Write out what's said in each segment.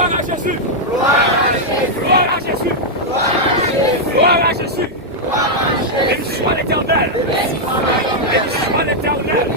Gloire à Jésus. Gloire à Jésus. Gloire à Jésus. Béni soit l'Éternel. Béni soit l'Éternel.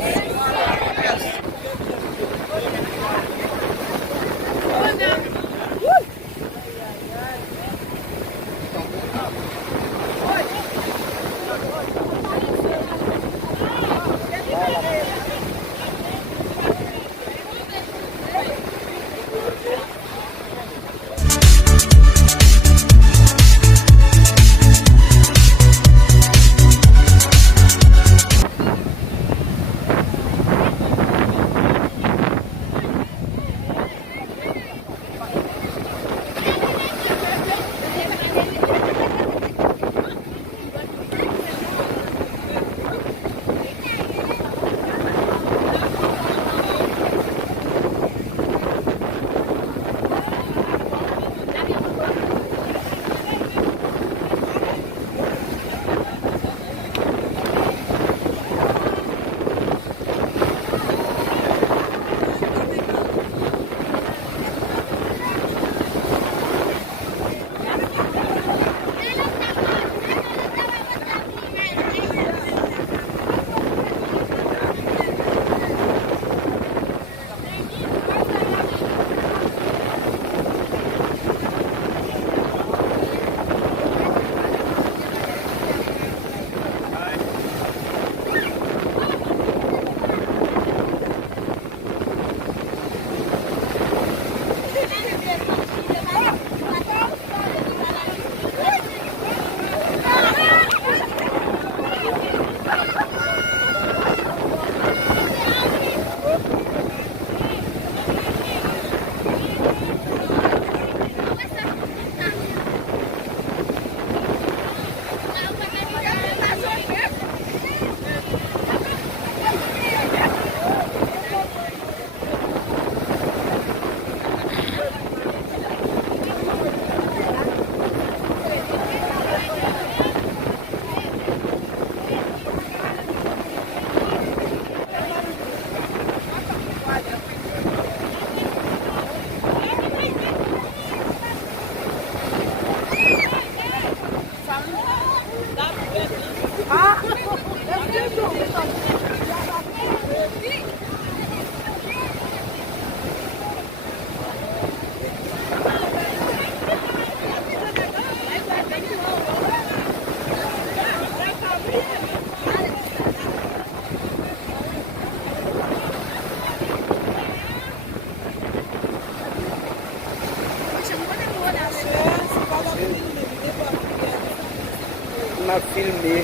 m'a filmé.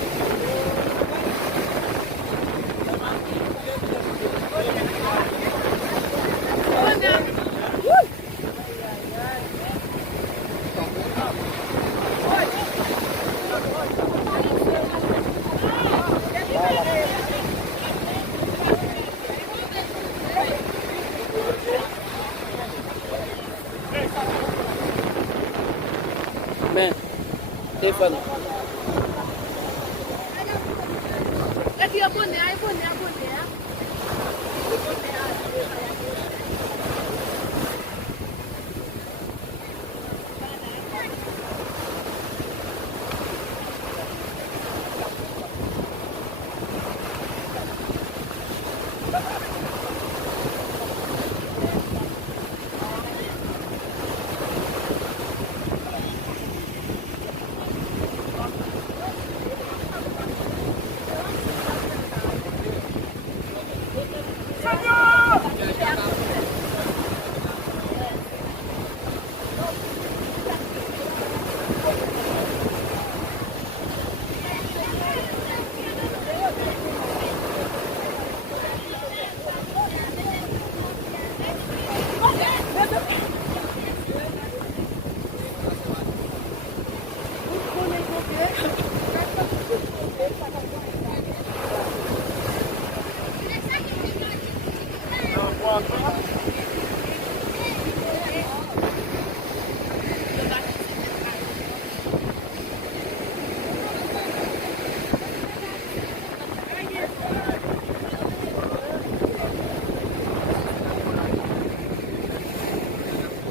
Ben, téléphone.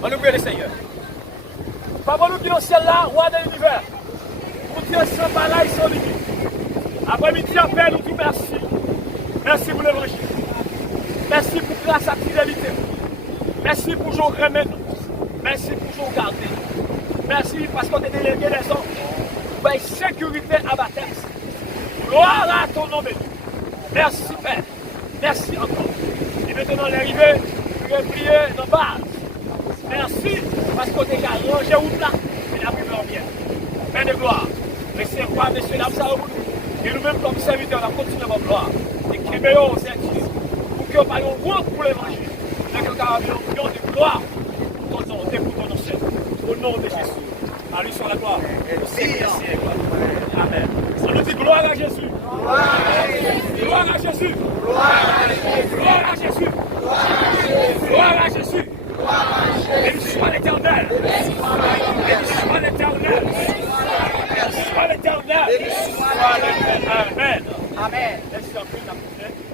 On nous prie le Seigneur. Papa, nous qui dans le ciel là, roi de l'univers. Pour Dieu sans balaye, sans limite. Après-midi, après, nous disons merci. Merci pour l'évangile. Merci pour grâce à fidélité. Merci pour jour remède. Merci pour jour garder. Merci parce qu'on est délégué des hommes. Pour sécurité à baptême. Gloire à ton nom béni. Merci Père. Merci encore. Et maintenant l'arrivée, je vais prier dans base. Merci parce qu'on est déjà rangé route là. Et la prière bien. Père de gloire. Laissez voir, messieurs, dames, ça va vous. Et nous-mêmes, comme serviteurs, on va continuer notre gloire. Et que meilleur au Saint-Christ. Pour que nous parlions route pour l'évangile. Et que nous ayons de gloire pour ton nom, pour ton nom seul. Au nom de Jésus. À lui sur la gloire. Au siècle des siècles. Amen. On nous dit gloire à Jésus. Gloire à Jésus. Gloire à Jésus. Gloire à Jésus. Béni soit l'Éternel. Béni soit l'Éternel. Béni soit l'Éternel. Amen. Amen. Laisse-moi prier la prière.